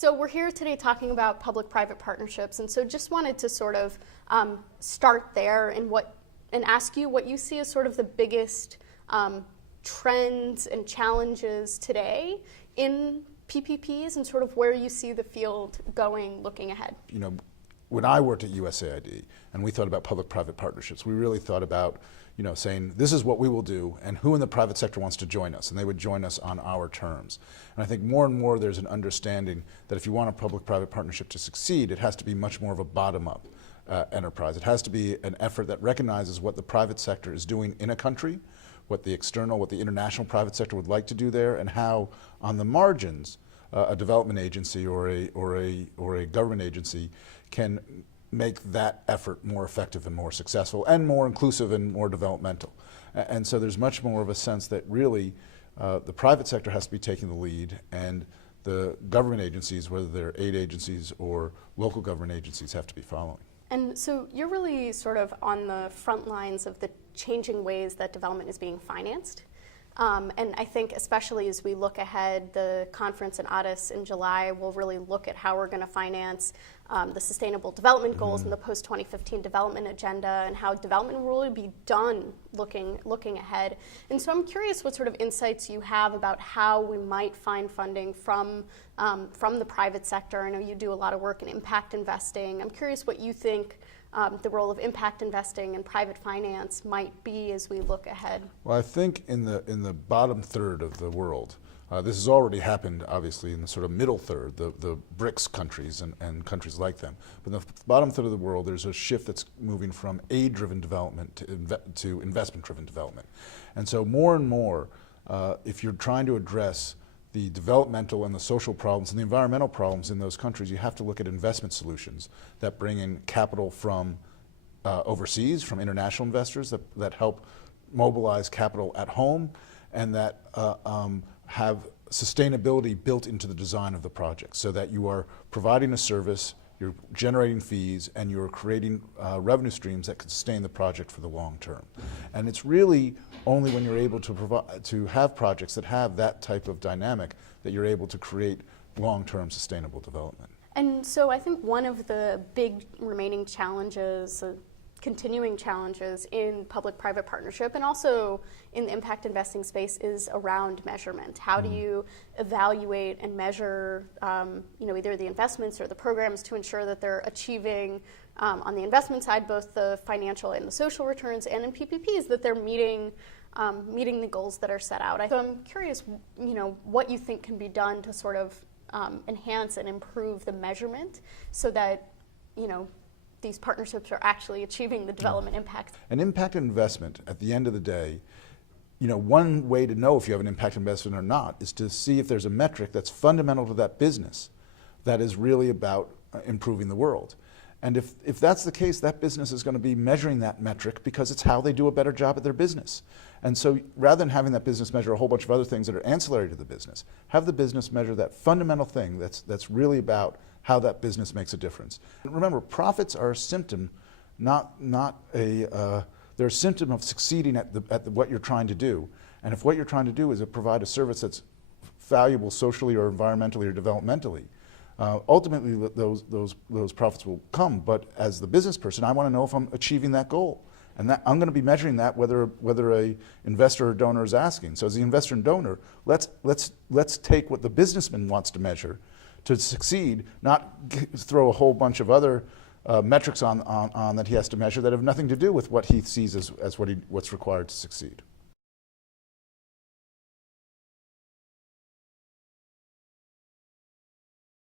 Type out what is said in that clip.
So we're here today talking about public-private partnerships, and so just wanted to sort of start there and ask you what you see as sort of the biggest trends and challenges today in PPPs and sort of where you see the field going looking ahead. You know, when I worked at USAID and we thought about public-private partnerships, we really thought about, you know, saying this is what we will do and who in the private sector wants to join us, and they would join us on our terms. And I think more and more there's an understanding that if you want a public-private partnership to succeed, it has to be much more of a bottom-up enterprise. It has to be an effort that recognizes what the private sector is doing in a country, what the international private sector would like to do there, and how on the margins a development agency or a government agency can make that effort more effective and more successful and more inclusive and more developmental. And so there's much more of a sense that really the private sector has to be taking the lead, and the government agencies, whether they're aid agencies or local government agencies, have to be following. And so you're really sort of on the front lines of the changing ways that development is being financed. And I think especially as we look ahead, the conference in Addis in July will really look at how we're going to finance the Sustainable Development Goals and the post-2015 development agenda, and how development will really be done looking ahead. And so I'm curious what sort of insights you have about how we might find funding from the private sector. I know you do a lot of work in impact investing. I'm curious what you think the role of impact investing and private finance might be as we look ahead. Well, I think in the bottom third of the world, this has already happened to in the sort of middle third, the BRICS countries and countries like them. But in the bottom third of the world, there's a shift that's moving from aid-driven development to investment-driven development. And so more and more, if you're trying to address the developmental and the social problems and the environmental problems in those countries, you have to look at investment solutions that bring in capital from overseas, from international investors that help mobilize capital at home, and that have sustainability built into the design of the project, so that you are providing a service, you're generating fees, and you're creating revenue streams that can sustain the project for the long term. And it's really only when you're able to have projects that have that type of dynamic that you're able to create long-term sustainable development. And so I think one of the big remaining challenges, continuing challenges in public-private partnership and also in the impact investing space is around measurement. How do you evaluate and measure either the investments or the programs to ensure that they're achieving on the investment side both the financial and the social returns, and in PPPs that they're meeting the goals that are set out. So I'm curious, what you think can be done to sort of enhance and improve the measurement so that these partnerships are actually achieving the development impact. An impact investment, at the end of the day, one way to know if you have an impact investment or not is to see if there's a metric that's fundamental to that business that is really about improving the world. And if that's the case, that business is going to be measuring that metric because it's how they do a better job at their business. And so rather than having that business measure a whole bunch of other things that are ancillary to the business, have the business measure that fundamental thing that's really about how that business makes a difference. And remember, profits are a symptom, they're a symptom of succeeding at what you're trying to do. And if what you're trying to do is provide a service that's valuable socially or environmentally or developmentally, ultimately those profits will come. But as the business person, I want to know if I'm achieving that goal. And I'm going to be measuring that whether a investor or donor is asking. So as the investor and donor, let's take what the businessman wants to measure to succeed, not throw a whole bunch of other metrics on that he has to measure that have nothing to do with what he sees as what's required to succeed.